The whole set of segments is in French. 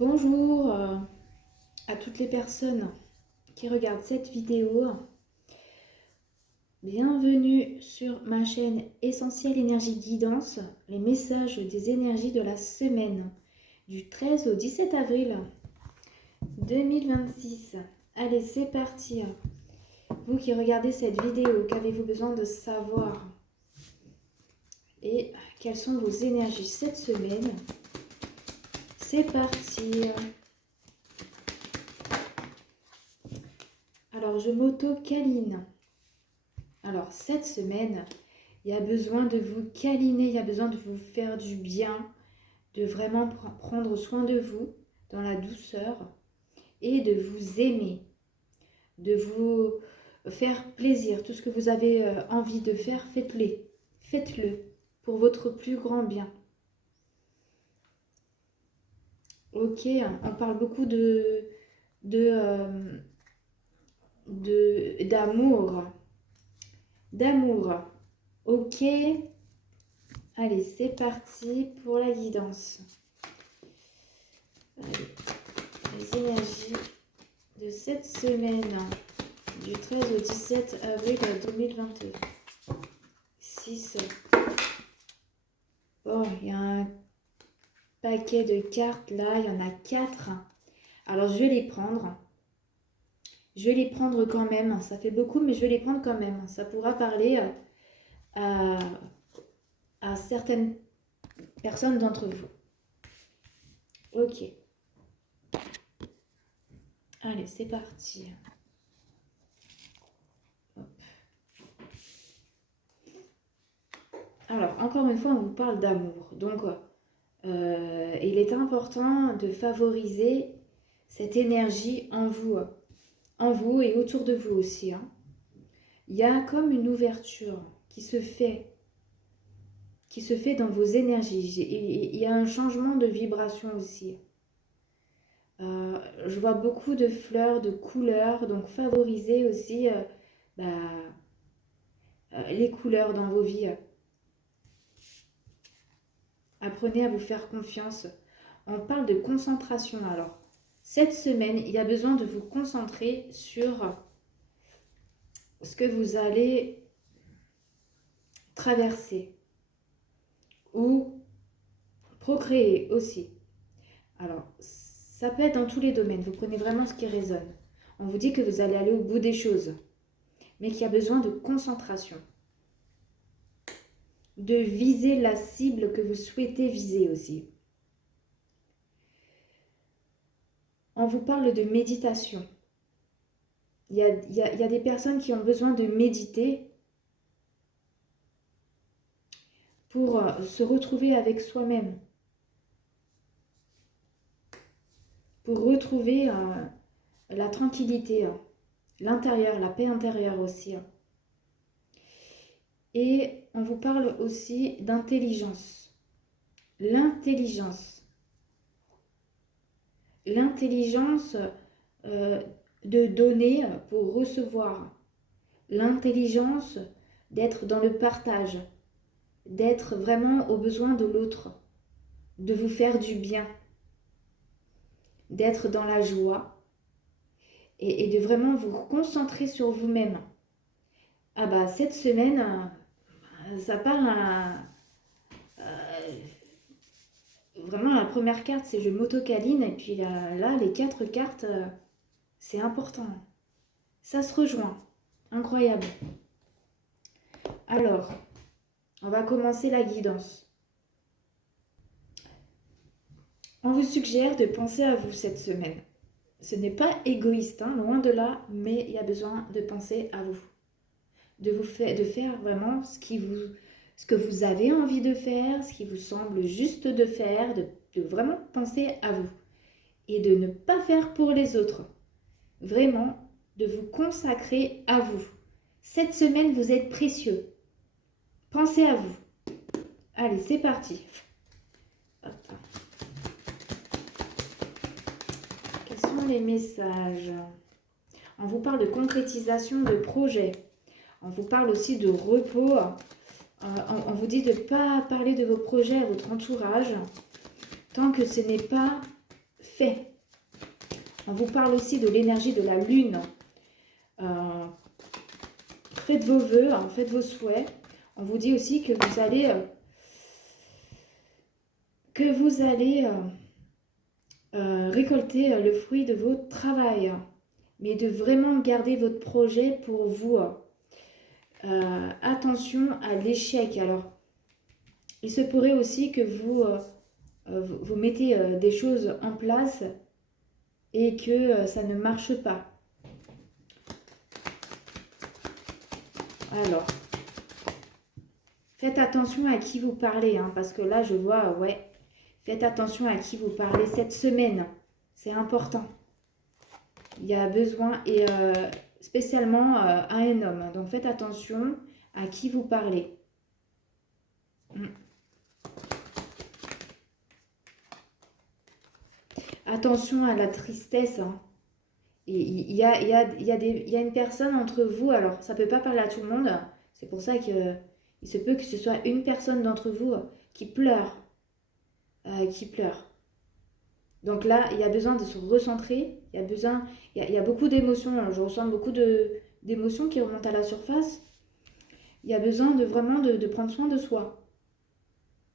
Bonjour à toutes les personnes qui regardent cette vidéo. Bienvenue sur ma chaîne Essentielle Énergie Guidance, les messages des énergies de la semaine du 13 au 17 avril 2026. Allez, c'est parti. Vous qui regardez cette vidéo, qu'avez-vous besoin de savoir? Et quelles sont vos énergies cette semaine? C'est parti. Alors, je m'auto-câline. Alors, cette semaine, il y a besoin de vous câliner, il y a besoin de vous faire du bien, de vraiment prendre soin de vous dans la douceur et de vous aimer, de vous faire plaisir. Tout ce que vous avez envie de faire, faites-le pour votre plus grand bien. Ok, on parle beaucoup d'amour. Ok. Allez, c'est parti pour la guidance. Allez, les énergies de cette semaine du 13 au 17 avril 2026. Bon, il y a un paquet de cartes là, il y en a 4. Alors, je vais les prendre. Je vais les prendre quand même. Ça fait beaucoup, mais je vais les prendre quand même. Ça pourra parler à certaines personnes d'entre vous. Ok. Allez, c'est parti. Hop. Alors, encore une fois, on vous parle d'amour. Donc, il est important de favoriser cette énergie en vous et autour de vous aussi. Il y a comme une ouverture qui se fait dans vos énergies. Il y a un changement de vibration aussi. Je vois beaucoup de fleurs, de couleurs, donc favorisez aussi les couleurs dans vos vies. Apprenez à vous faire confiance. On parle de concentration alors. Cette semaine, il y a besoin de vous concentrer sur ce que vous allez traverser ou procréer aussi. Alors, ça peut être dans tous les domaines. Vous prenez vraiment ce qui résonne. On vous dit que vous allez aller au bout des choses, mais qu'il y a besoin de concentration. De viser la cible que vous souhaitez viser aussi. On vous parle de méditation. Il y a des personnes qui ont besoin de méditer pour se retrouver avec soi-même. Pour retrouver la tranquillité, l'intérieur, la paix intérieure aussi. Et on vous parle aussi d'intelligence. L'intelligence. L'intelligence de donner pour recevoir. L'intelligence d'être dans le partage. D'être vraiment au besoin de l'autre. De vous faire du bien. D'être dans la joie. Et de vraiment vous concentrer sur vous-même. Ah bah cette semaine, ça parle à... Vraiment, la première carte, c'est je m'auto-câline. Et puis là, les 4 cartes, c'est important. Ça se rejoint. Incroyable. Alors, on va commencer la guidance. On vous suggère de penser à vous cette semaine. Ce n'est pas égoïste, loin de là, mais il y a besoin de penser à vous. De faire vraiment ce que vous avez envie de faire, ce qui vous semble juste de faire, de vraiment penser à vous. Et de ne pas faire pour les autres. Vraiment, de vous consacrer à vous. Cette semaine, vous êtes précieux. Pensez à vous. Allez, c'est parti. Hop. Quels sont les messages? On vous parle de concrétisation de projets. On vous parle aussi de repos. On vous dit de ne pas parler de vos projets à votre entourage tant que ce n'est pas fait. On vous parle aussi de l'énergie de la lune. Faites vos vœux, hein, faites vos souhaits. On vous dit aussi que vous allez récolter le fruit de votre travail, mais de vraiment garder votre projet pour vous. Attention à l'échec. Alors, il se pourrait aussi que vous mettez des choses en place et que ça ne marche pas. Alors, faites attention à qui vous parlez, hein, parce que là, je vois, ouais, faites attention à qui vous parlez cette semaine. C'est important. Il y a besoin, et spécialement à un homme. Donc, faites attention à qui vous parlez. Attention à la tristesse. Hein. Il y a une personne entre vous, alors ça ne peut pas parler à tout le monde. C'est pour ça qu'il se peut que ce soit une personne d'entre vous qui pleure. Donc là, il y a besoin de se recentrer. Il y a beaucoup d'émotions. Je ressens beaucoup d'émotions qui remontent à la surface. Il y a besoin de vraiment de prendre soin de soi.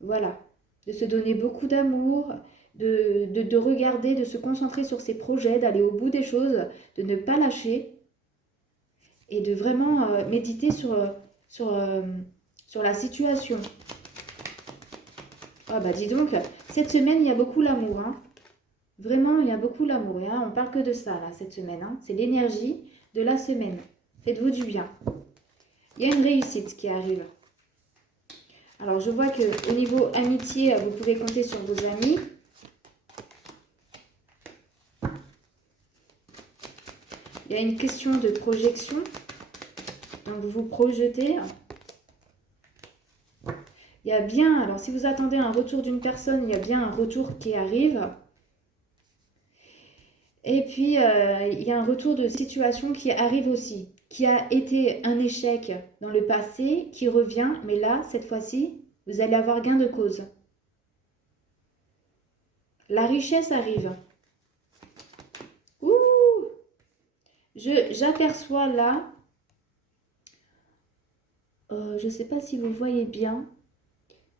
Voilà. De se donner beaucoup d'amour, de regarder, de se concentrer sur ses projets, d'aller au bout des choses, de ne pas lâcher et de vraiment méditer sur la situation. Ah bah dis donc, cette semaine, il y a beaucoup l'amour. Hein. Vraiment, il y a beaucoup l'amour. Hein. On parle que de ça, là, cette semaine. Hein. C'est l'énergie de la semaine. Faites-vous du bien. Il y a une réussite qui arrive. Alors, je vois qu'au niveau amitié, vous pouvez compter sur vos amis. Il y a une question de projection. Donc, vous vous projetez. Il y a bien, alors si vous attendez un retour d'une personne, il y a bien un retour qui arrive. Et puis, il y a un retour de situation qui arrive aussi, qui a été un échec dans le passé, qui revient. Mais là, cette fois-ci, vous allez avoir gain de cause. La richesse arrive. Ouh! J'aperçois là, je ne sais pas si vous voyez bien,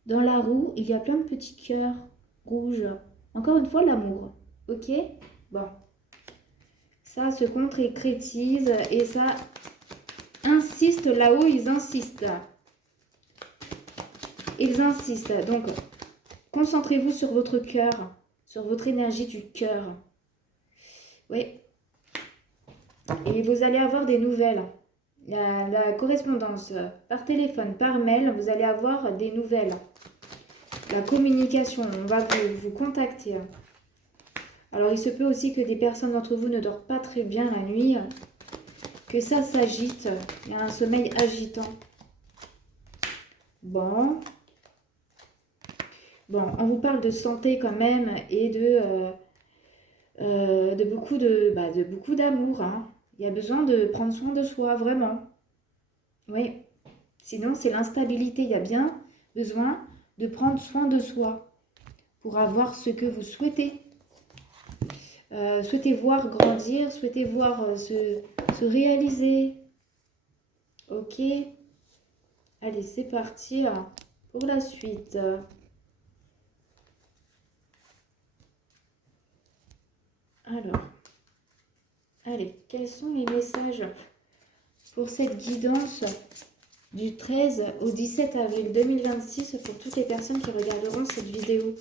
dans la roue, il y a plein de petits cœurs rouges. Encore une fois, l'amour. Ok? Bon. Ça se concrétise et ça insiste là-haut, ils insistent. Ils insistent. Donc, concentrez-vous sur votre cœur, sur votre énergie du cœur. Oui. Et vous allez avoir des nouvelles. La correspondance par téléphone, par mail, vous allez avoir des nouvelles. La communication, on va vous contacter. Alors, il se peut aussi que des personnes d'entre vous ne dorment pas très bien la nuit, que ça s'agite. Il y a un sommeil agitant. Bon, on vous parle de santé quand même et de beaucoup d'amour. Hein. Il y a besoin de prendre soin de soi, vraiment. Oui. Sinon, c'est l'instabilité. Il y a bien besoin de prendre soin de soi pour avoir ce que vous souhaitez. Souhaitez voir grandir, souhaitez voir se réaliser. Ok. Allez, c'est parti pour la suite. Alors, allez, quels sont les messages pour cette guidance du 13 au 17 avril 2026 pour toutes les personnes qui regarderont cette vidéo?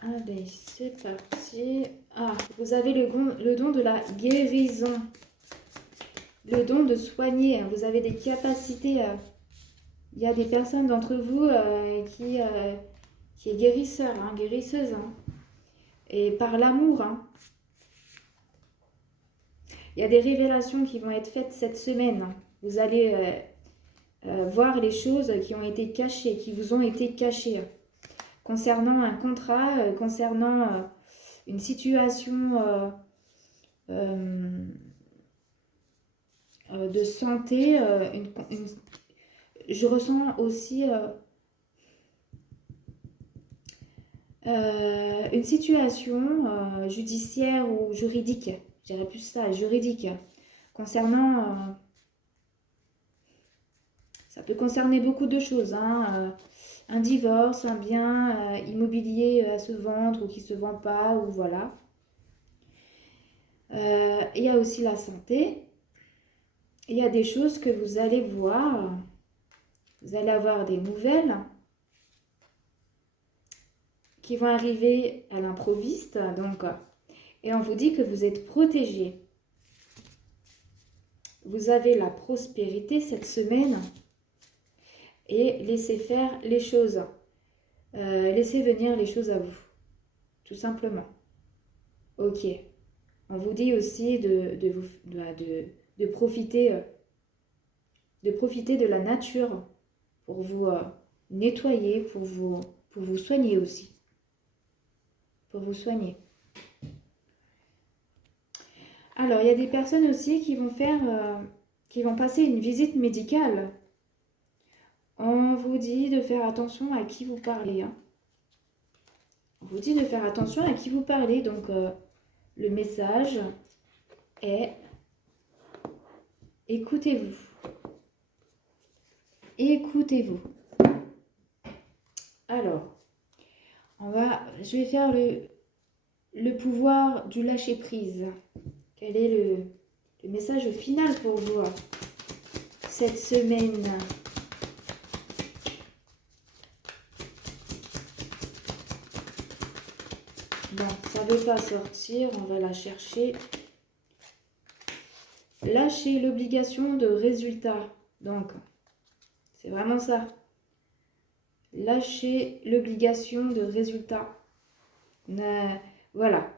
Allez, c'est parti. Ah, vous avez le don de la guérison. Le don de soigner. Vous avez des capacités. Il y a des personnes d'entre vous qui est guérisseur, hein, guérisseuse. Hein. Et par l'amour. Hein. Il y a des révélations qui vont être faites cette semaine. Vous allez voir les choses qui ont été cachées, qui vous ont été cachées. Concernant un contrat, concernant une situation de santé, je ressens aussi une situation judiciaire ou juridique, je dirais plus ça, juridique, concernant, ça peut concerner beaucoup de choses, hein, un divorce, un bien immobilier à se vendre ou qui ne se vend pas, ou voilà. Il y a aussi la santé. Il y a des choses que vous allez voir, vous allez avoir des nouvelles qui vont arriver à l'improviste, donc, et on vous dit que vous êtes protégé. Vous avez la prospérité cette semaine et laissez faire les choses. Laissez venir les choses à vous, tout simplement. Ok. On vous dit aussi de profiter de la nature pour vous nettoyer, pour vous soigner aussi. Pour vous soigner. Alors, il y a des personnes aussi qui vont passer une visite médicale. On vous dit de faire attention à qui vous parlez. Hein. On vous dit de faire attention à qui vous parlez. Donc, le message est écoutez-vous. Écoutez-vous. Alors, je vais faire le pouvoir du lâcher-prise. Quel est le message final pour vous cette semaine? Bon, ça ne veut pas sortir, on va la chercher. Lâcher l'obligation de résultat. Donc, c'est vraiment ça. Lâcher l'obligation de résultat. Voilà.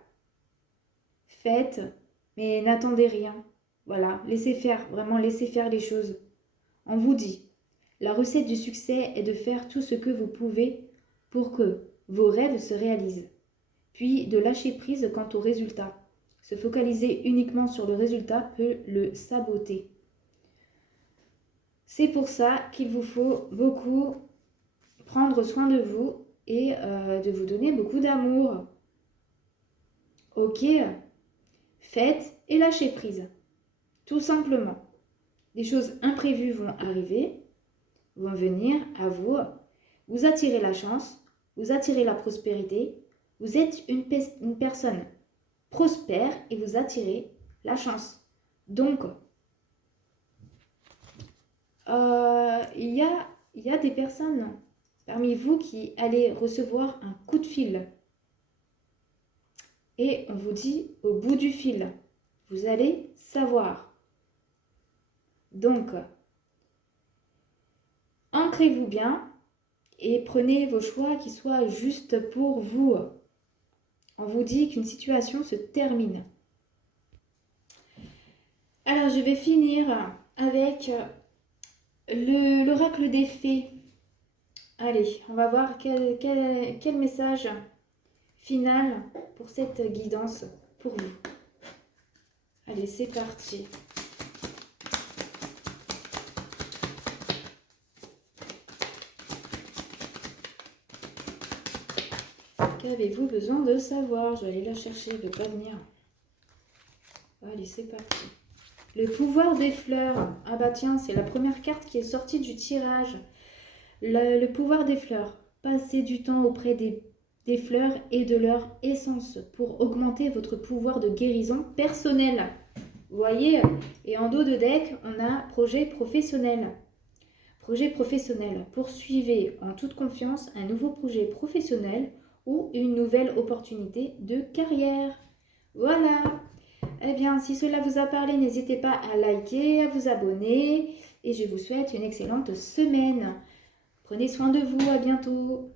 Faites, mais n'attendez rien. Voilà, laissez faire, vraiment laissez faire les choses. On vous dit, la recette du succès est de faire tout ce que vous pouvez pour que vos rêves se réalisent. Puis de lâcher prise quant au résultat. Se focaliser uniquement sur le résultat peut le saboter. C'est pour ça qu'il vous faut beaucoup prendre soin de vous et de vous donner beaucoup d'amour. Ok, faites et lâchez prise. Tout simplement. Des choses imprévues vont arriver, vont venir à vous. Vous attirez la chance, vous attirez la prospérité. Vous êtes une personne prospère et vous attirez la chance. Donc, il y a des personnes parmi vous qui allez recevoir un coup de fil. Et on vous dit, au bout du fil, vous allez savoir. Donc, ancrez-vous bien et prenez vos choix qui soient justes pour vous. On vous dit qu'une situation se termine. Alors, je vais finir avec l'oracle des fées. Allez, on va voir quel message final pour cette guidance pour vous. Allez, c'est parti. Qu'avez-vous besoin de savoir? Je vais aller la chercher, elle ne veut pas venir. Allez, c'est parti. Le pouvoir des fleurs. Ah bah tiens, c'est la première carte qui est sortie du tirage. Le pouvoir des fleurs. Passez du temps auprès des fleurs et de leur essence pour augmenter votre pouvoir de guérison personnelle. Vous voyez? Et en dos de deck, on a projet professionnel. Projet professionnel. Poursuivez en toute confiance un nouveau projet professionnel ou une nouvelle opportunité de carrière. Voilà. Eh bien, si cela vous a parlé, n'hésitez pas à liker, à vous abonner et je vous souhaite une excellente semaine. Prenez soin de vous, à bientôt.